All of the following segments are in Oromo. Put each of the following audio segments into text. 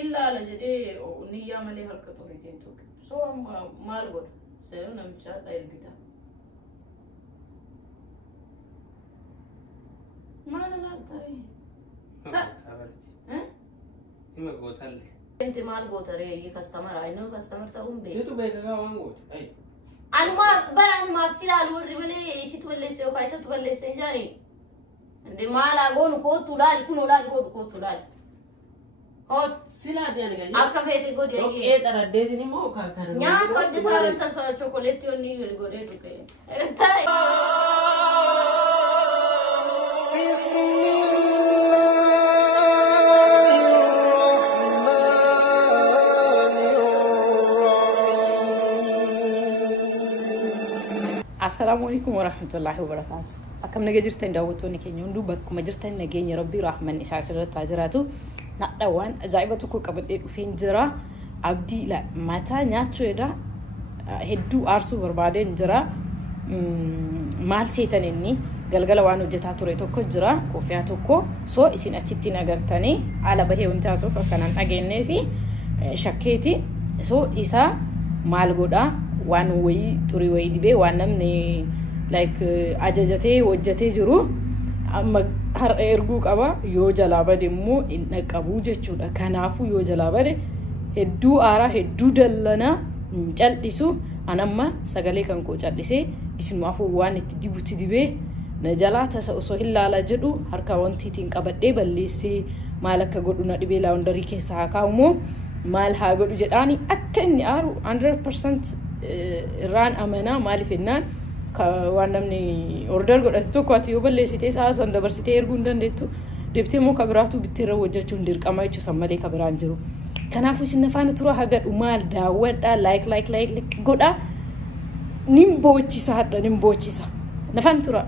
إلا على جدي ونيا مالي هركة وريتين توك سو ما الغد سيرنا مشات لا يرجع ما أنا لا تري تا ها إما قوتها أنت ما الغد تري كاستمر أينو كاستمر تاهم بي شو تبغى كمان قوت أي أنا ما برا ما أفسي على الرجلي إيش تقولي سيو كايسة تقولي سيجاني عندي ما لا غون كوت تولال يكون ولال كوت تولال هون سيلاتي أنا جاي أكفيت غودي أوكي ترى ديزني ما هو كان يا تودي ترى أنت سو شوكولاتة وني غودي تكية تاي بسم الله الرحمن الرحيم. السلام عليكم ورحمة الله وبركاته. أكم نجرتين دعوتوني كنيون دو بكم جرتين نجيني ربي رحمن إسحاق سرت تاجراتو نقدوان زايبتو كقبل فين جرا عبدي لا متى ناتشو إذا هدو أرسو بربادين جرا مال سيتانيني قلقلا وانو جتاتو ريتو كجرا كوفياتو كو سو إسين أتيتي نجرتني على بهي وانتاسو فكانن أجيني في شكيتي سو إسا مال جودا وان وي توري وي دبي وانمني like ajajate wajjate jiru amma har ergu qaba yo jalabade immo inna qabu jechuudha kanaafu yo jalabade heddu ara heddu dallana caldisu anamma sagale kan ko caldise ismaafu waan itti dibuti dibe na jalata so hillaala jedhu harka wanti tin qabadde balleesse malaka goduna dibe laundry keessa kaawmo mal ha godu jedani akka inni aru 100% ran amana malifennan كوانمني أوردر قد أتوقع كاتيو بالليسيتي ساعة دبرسيتي إرجون دندتو دبتي مو كبراتو بتيرا وجهتون دير كما يشو سمالي كبرانجرو كنافو سنفان تروح حاجات أمال داود لايك قدا نيمبوتشي ساعة نيمبوتشي سا نفان تروح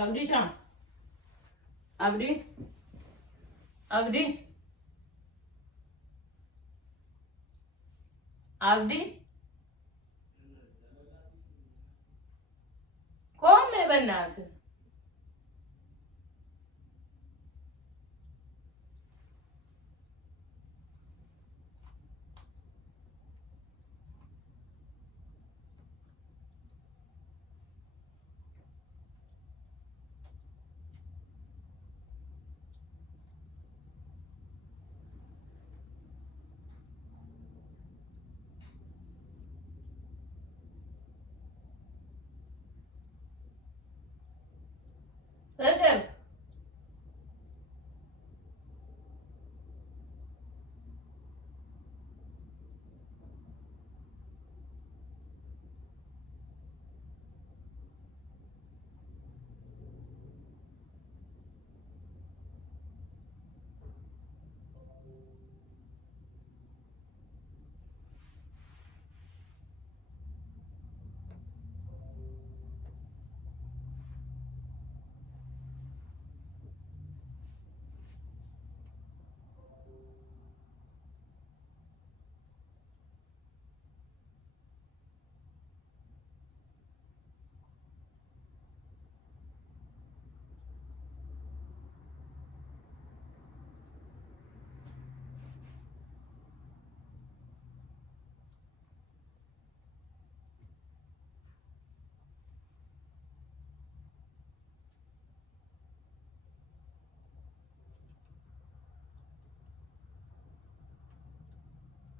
أبدي شام أبدي كم بنات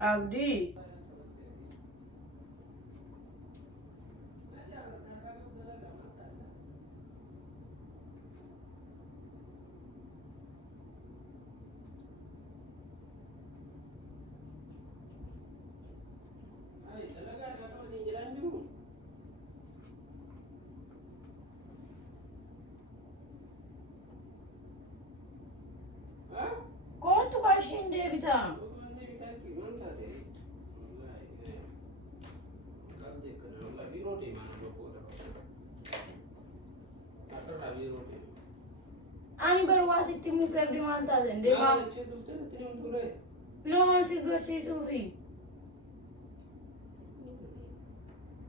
عبدي كنت كاشين دي بتاع أنا بروح ستي مو في أبدي مال تازن دي ما نو سيجو سيسوفي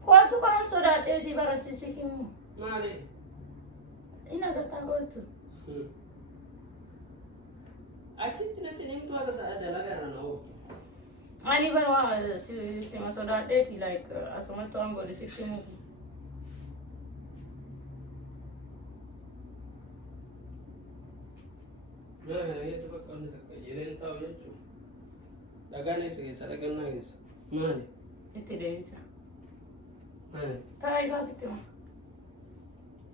كنت كان صدق دي برات سيكيمو ما عليه إنا قلت قلت أكيد تنتين تو هذا سأدا لا غيرنا أنا بروح سيما صدق دي like أسمع توام قولي سيكيمو ما هي سبب كون تكجيلين تاو يجوا لقاني سكيس لقانا يس ما هي إنت دينسا ما هي تاي بس تما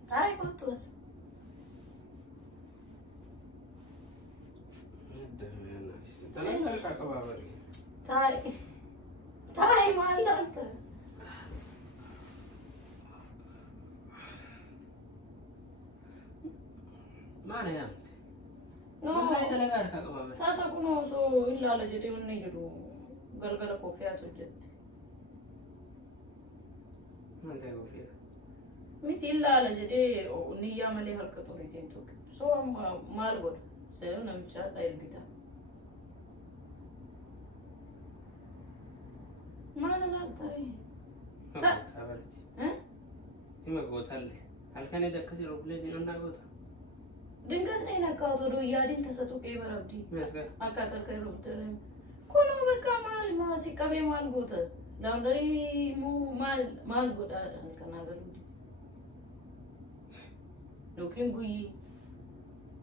تاي كنت بس ترى كاكا بابري تاي تاي ما لالت ما هي no والله تلاقي كاكا بابري sasa kuno so illa la jede onni jiru galgala ko fiato jetti ما تلاقي فيها miti illa la jede onni yamale harkato ne jento so mal god sero nam cha da irgita mana la tari ما تابرتي إما قوتالي هل كان إذا كثير أقول جنون ناقوتا dingas ne na ka to do yadin ta satu ke barabdi ماسكة akatar kai rubutar kono be kamal ma sikabe mal gota laundry mu mal goda kana galu dokin guyi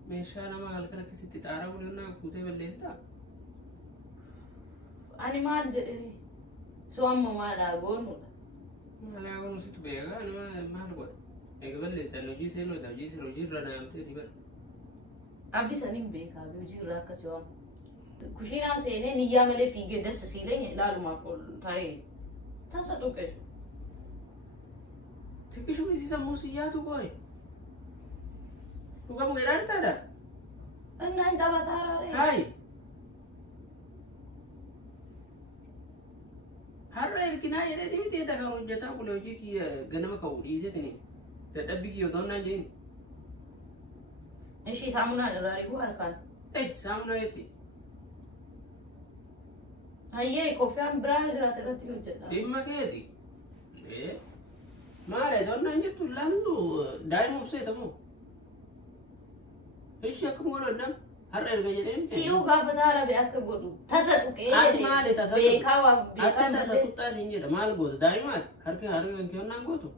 meeshaan ama halkan akkasitti xaaraa bulannaa kuutee balleessaa ani maal jedhee so amma maal agoonudha maalaa kunusitu beekaa nama maal godha eega balleessan hojii seenota hojii seen hojii irra naamtee si bara abdi saniin beekaa hojii irraa akkasi waan kushiinaa seenee niyyaa malee fiigee dassa siileenya ilaalumaaf ol taa'ee tasa tuqqeessu tikkishuu isi sammuu siyyaatu qo'e dhugamu jedhaan taadha innaan taphataaraa haayi har'a erginaa jedhee dimitee dhagaan hojjetaa bule hojii kiyya ganama ka'u dhiisetini dadhabbii kiyya otoo naan jeen ishii saamunaa daraariguu harkaan eetti saamunaa jetti hayyee koffiyaan biraa jiraate irratti hojjedha dhimma keeti maali otoo naan jettu laallu daa'ima ufseetamoo ishii akkuma godhan har'a erga jedheen si'uu gaafataara be akka godhu tasa tuqee ati maali tasa beekaa waa akka tasa tuqxaa siin jedha maal gootu daa'imaati harki kan kiyonnaan gootu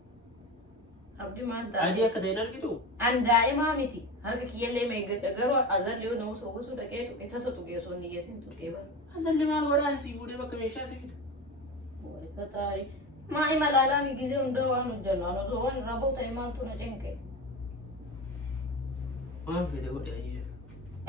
abdi maal adii akka ta'een argitu an daa'imaa miti harka kiyyallee meeggadha garuu azalli yoo nama sowwisu dhaqee tuqe tasa tuqee osoo niyyatiin tuqee bara azalli maal godhaa sii fuudhee bakka meeshaa si fida fataari maa imalaalaa mi gizee hunda waan hojjennu an osoo waan irraa ba'u ta'e maaltu na cinqe waan fedhe godhe ayyee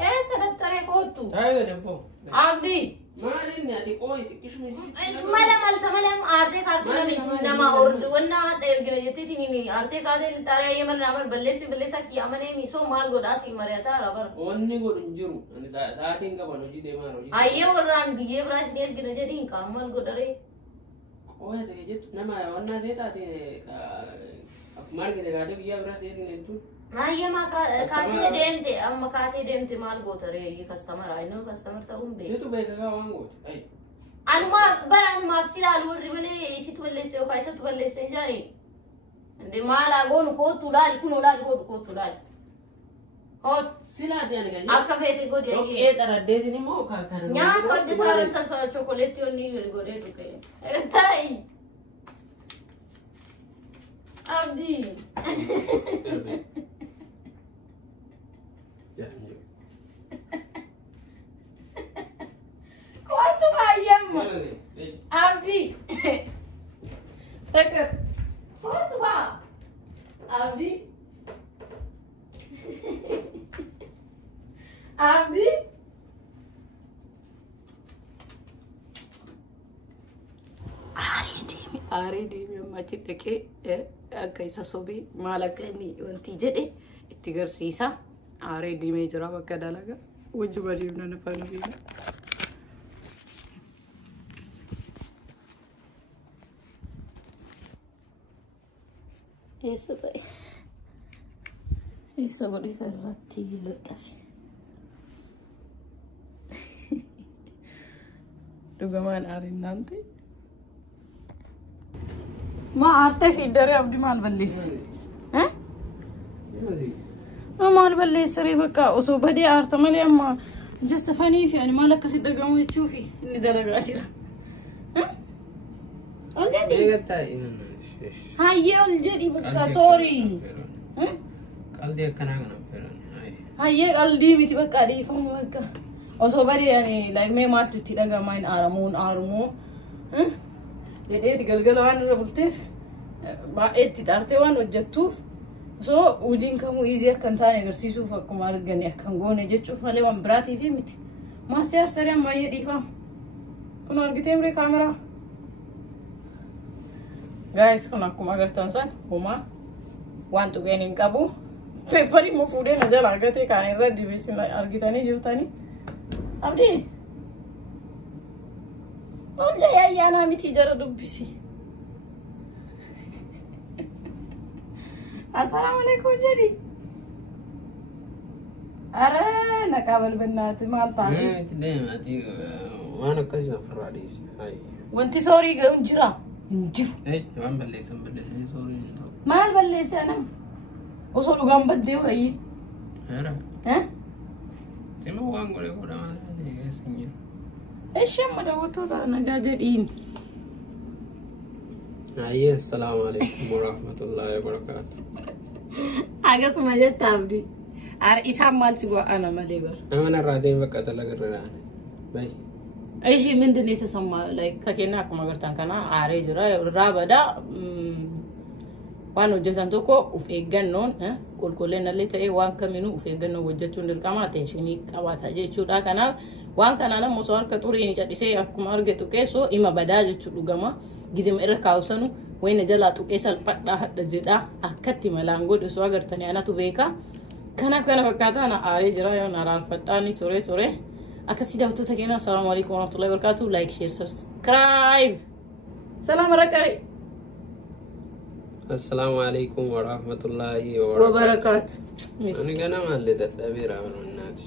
eessa dattaree koottu taa'ee gadi abboo abdi maali inni ati qooyi xiqqishuma mala malta malee aartee kaartuu nama ordu wanna ergina jetteetiin aartee kaatee taaree ayyaman nama balleessaa kiyya amanee misoo maal godhaa si mari'ataa rabar wanni godhu hin jiru ani sa'aatiin qaban hojii deemaa hojii ayyee warraan guyyee biraas ni ergina jedhiin qaama maal godharee qooya ta'e jettu nama wannaa see taate akkuma argite kaatee guyyaa biraas ergina jettuun Ayya kaatee deemte amma kaatee deemte maal goota reeyyi kastamara inni kastamar ta'uun beeku. Situ beekagaa waan goote ayi. Anuma bara anumaaf si laalu warri malee isitu balleesse yookaan isatu balleesse hin jaani. Inde maalaa goonu kootu laali kun laali gootu kootu laali. Hoot silaati ani gadi. akka feete godhi ayyee. Okkee xaraddeetin immoo kaakana. Nyaata hojjetaa tasa chokoleetti onni godhee tuqe. Taa'i. Abdi. Quanto cagliamo? عبدي أريد ما تدك كيس صبي مالك إني وأنتي جدي تقدر سيسا أريد ما يجرى بكذا لقى وجبري من نفعل فينا إيسا بدي كرتي لطفي دوغمان أرين نانتي ما أعرف في الدري أبدي مال بليس ها؟ ما مال بليس سري بكا أصو بدي أعرف مالي أما جست فاني في يعني مالك كسي درقامو تشوفي إني درقا أسيرا ها؟ الجدي إيه قتاي هاي الجدي بكا سوري ها؟ قلدي كنا فعلا هاي قلدي متي بكا دي فهم بكا أصو بدي يعني لايك مي مال تتي درقامين أرمون ها؟ يديت قلقلوا عن ربلتف بايت تارتوان وجتوف سو وجين كمو ايزي كان ثاني غرسيسو فكم ارغني كان غونه جچوف علي وان براتي في مت ما سير سريع ما يديفا كنا ارغتيمري كاميرا guys كنا كم اغرتان سان هما وان تو غينين كابو بيبري مو فودي نجا لاغتي كان ريدي بيس ارغتاني جرتاني ابدي والله يا انا متي جرى دبسي السلام عليكم جدي أرى نقابل بنات مال طاري إيه تدين أتي وأنا كذا في الرئيس هاي وانت سوري انجرا انجر إيه ما بليس سوري ما بليس أنا وصلوا قام بدي وهي ها تما وان قولي قولا ما هذه سنير ايش يا مدوتو انا جاجدين أيه السلام عليكم ورحمة الله وبركاته حاجة اسمها جت عبدي عار إسحام مال سجوا أنا ما ديبر أنا رادين بقى تلاقي الرنان باي أي شيء من دنيا تسمى like كأننا أكو ما قرتان كنا عاري جرا رابدا وانو جزان توكو وفي جنون كلنا اللي تأي وان كمينو وفي جنون وجتون الكامات شيني كوات هجى شو دا كنا وان كنا أنا مصور كتوري نيجا ديسي أكو ما أرجع توكيسو إما بداج شو لجما جزم إركاوسانو وين جلات توكيسال بقى هذا جدا أكتي ملانغود وسوا قرتني أنا تبيكا كنا فكرت أنا عاري جرا يا نار فتاني سوري أكسي ده تكينا السلام عليكم ورحمة الله وبركاته لايك شير سبسكرايب سلام ركاري السلام عليكم ورحمة الله وبركاته أنا كنا ما اللي دبيرة من الناس